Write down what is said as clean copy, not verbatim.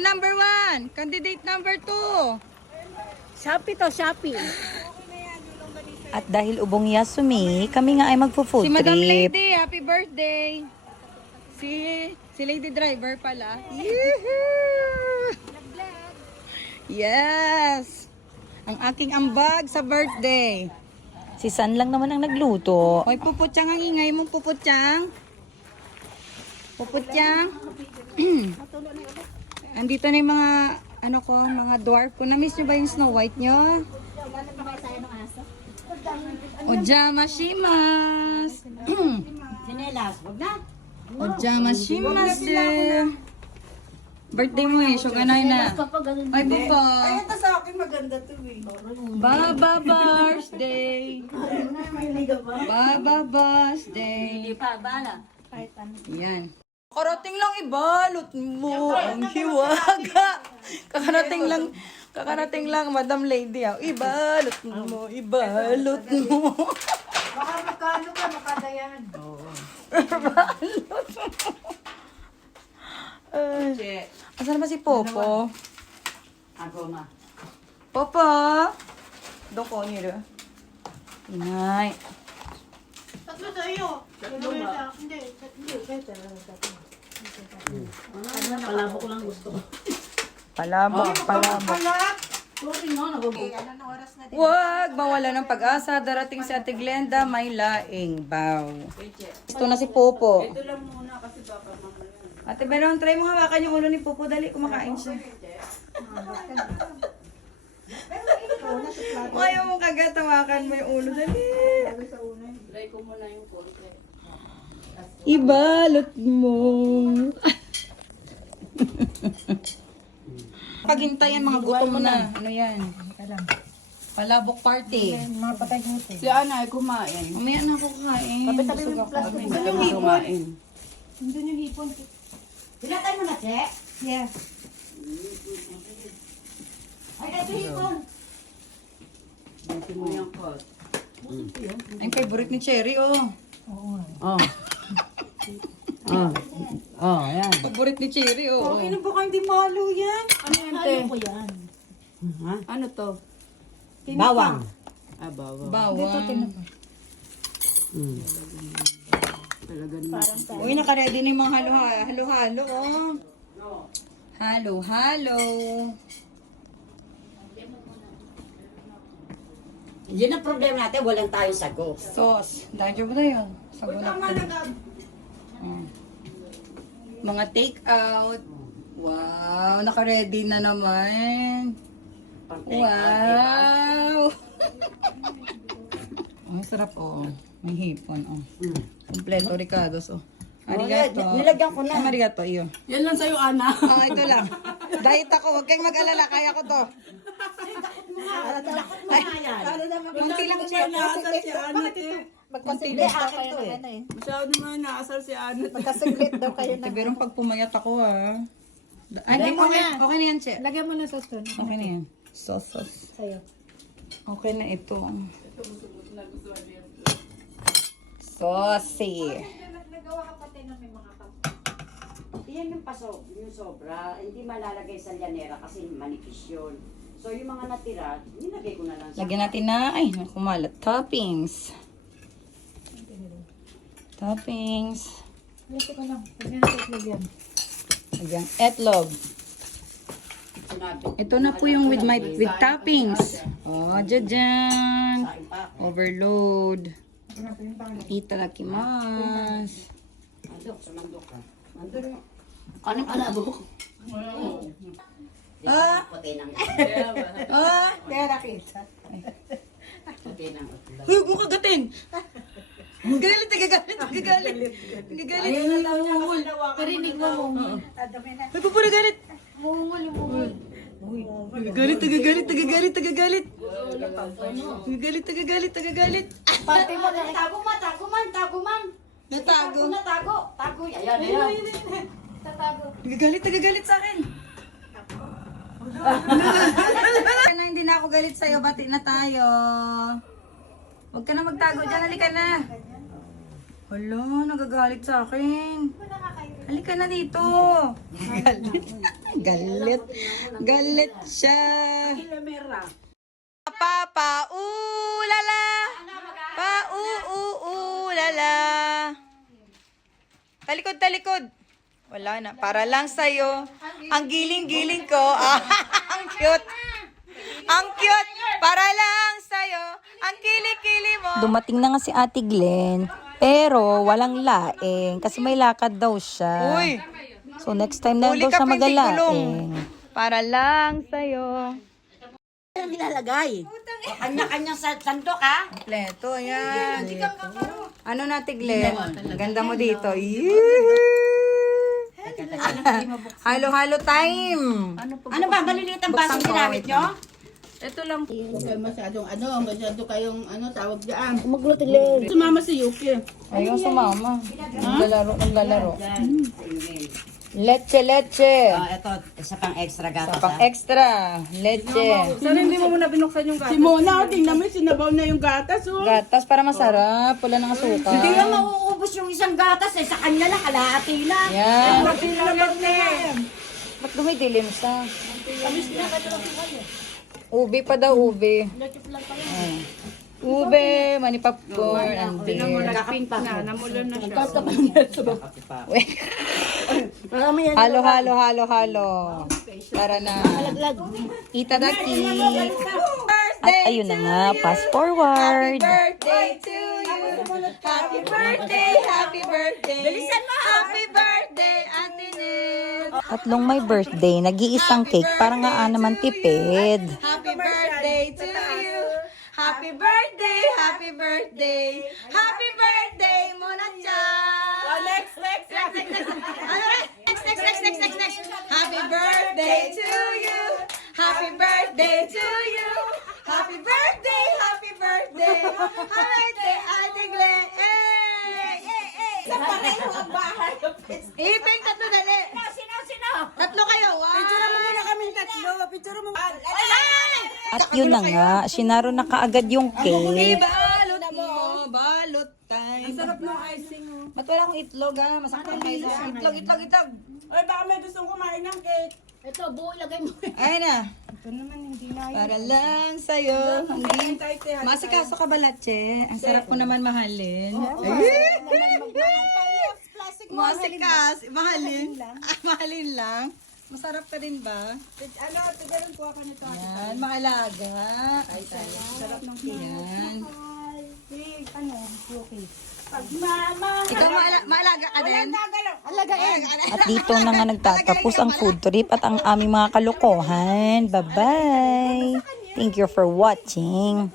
number 1. Candidate number 2. Shopee to, Shopee. At dahil ubong Yasumi, kami nga ay magpo-food Si Madam trip. Lady, happy birthday. Si Lady Driver pala. Yee-hoo! Yes! Ang aking ambag sa birthday. Si San lang naman ang nagluto. Hoy, Puputyang, ang ingay mong Puputyang. Puputyang. Andito na yung mga, mga dwarf ko. Na-miss nyo ba yung Snow White nyo? Ojamashimasu. Sinelas, wag na. Ojamashimasu. Birthday mo eh, so ganay na. Ay, Pupo. Ay, ito sa akin maganda to eh. Baba birthday. Baba birthday. Hindi pa, bala. Yan. Kakarating lang ibalot mo ang hiwaga. Kakarating lang, Madam Lady. Ibalot mo. Baka magkano ka, makadayan. Asan ba si Popo? Ako na. Popo! Doko niyo. Inay. Tatlo tayo. Hindi. Palabok lang gusto ko. Palabok. Sorry nga, nabago. Anong oras na din? Huwag mawala ng pag-asa. Darating si Ate Glenda, may laing baw. Ito na si Popo. Ito lang muna kasi baka mamaya. Ate Beron, try mo hawakan yung ulo ni Popo. Dali, kumakain siya. Ayaw mo kagat, hawakan mo yung ulo. Dali. Try ko muna yung konti. Ibalot mo. Paghintay ang mga gutom na. Ano yan? Palabok party. Si Ana ay kumain. Mamaya na ako kain. Busog ako. Saan yung kumain? Pinatay mo na, Che? Yes. Ay, ito hipon. Hindi mo yung kot. Ang favorite ni Cherry, oh. Oh. Yan. Favorite ni Cherry, oh. Ano ba kayo hindi malo yan? Ano yan, te? Ano ko yan? Ha? Ano to? Bawang. Ah, bawang. Bawang. Talaga naman. Uy, nakaready na yung mga halo-halo, oh. Halo-halo. Yun ang problema natin, walang tayong sago. Sauce. Dahil ba yun? Sagunap ko. Mga take out. Wow, naka-ready na naman. Wow. Ang sarap, oh. May hipon, oh. Kompleto, Ricardo's, oh. Arigato. Nilagyan ko na. Arigato, iyo. Yan lang sa'yo, Ana. Oh, ito lang. Diet ako, huwag kayong mag-alala, kaya ko to. Ay, munti lang siya. Naasar si Ana, te. Hindi, akin to eh. Masyado naman naasar si Ana. Pero pag pumayat ako, ha. Ay, okay na yan, Che. Lagyan mo na sa stone. Okay na yan. Sauce. Sa'yo. Okay na ito. Saucy. Yan yung paso, yung sobra, hindi malalagay sa lyanera kasi manipis yun. So yung mga natira, nilagay ko na lang sa... Lagyan natin na, ay, kumalat. Toppings. Toppings. Lagyan. Etlog. Ito na po yung with toppings. Oh, jajan. Saing pa. Overload. Itadakimasu. Mandok, sumandok ka. Mandok. Kanin palabok. Ah! Puti ng Ah! Kaya nakita. puti ng utlog. Huwag mo kagatin! Galit, nagagalit. Ayun na daw niya kasi nawakan. Parinig mo mo. Ay, pupura galit. Mungol. Nagagalit. Nagagalit. Pati mo na. Tago man. Natago. Tago. Ayan. Nagagalit sa akin. Na hindi na ako galit sa'yo, bati na tayo. Huwag ka na magtago dyan, halika na. Hala, nagagalit sa akin. Halika na dito. Galit. Galit. Galit siya. Pa-u-lala. Pa-u-lala. Talikod. Wala na. Para lang sa'yo. Ang giling-giling ko. Ang cute. Ang cute. Para lang sa'yo. Ang kili-kili mo. Dumating na nga si Ate Glenn, pero walang laing kasi may lakad daw siya. Uy. So next time na Huli daw ka, siya Pinti Gulong. magalaing. Para lang sa'yo. Ang nilalagay. Kanya-kanyang sandok, ha? Kompleto, ayan. Ano na, Tiglen? Ganda mo dito. Halo-halo time. Ano ba? Maliliit ang baso Buksan ko, ginamit wait nyo? Ito lang. Huwag kayo masyado kayong tawag dyan. Maglutilin. Sumama si Yuki. Ayun, sumama. Naglalaro. Leche. Ito, isa pang extra gatas, Pang extra. Leche. Si Mona, tingnan mo, sinabaw na yung gatas. Oh. Gatas para masarap. Wala ng asukal. Hindi nga mauubos yung isang gatas eh. Sa kanya lang, kalahati lang. Yan. Ba't dumidilim siya? Ube pa daw, ube. Ube, mani popcorn, and beer. Halo. Tara na. Itadaki. At ayun na nga, fast forward. Birthday to you. Happy birthday. Bilisan mo. Happy birthday, Ate Ned. Tatlong may birthday, nag-iisang cake para nga naman tipid. Happy birthday to you. Happy birthday. Happy birthday, Mona-chan. Oh, next. Ano na? Next. Happy birthday to you. Happy birthday to you. Happy birthday. Happy birthday, Ate Glenn. Sa pareho ang bahay. Ipin, tatlo dali. Sino? Tatlo kayo. Picture mo muna kaming tatlo. Picture mo. At yun na nga, sinaro na kaagad yung cake. Balot mo. Balot time. Ang sarap ng icing. Ba't wala akong itlog ha? Masakit ang icing. Itlog. Ay, baka may gustong kumain ng cake. Ito, buo ilagay mo. Ay na. Ito naman, hindi na. Para lang sa'yo. Hindi. Masikaso ka ba, Latche? Ang sarap mo naman mahalin. Masikas. Mahalin. Mahalin lang. Masarap ka din ba? Ano, tigaran ko ako nito. Yan, maalaga. Ay, sarap ng yan. Ikaw maalaga ka din? At dito na nga nagtatapos ang food trip at ang aming mga kalokohan. Bye-bye! Thank you for watching.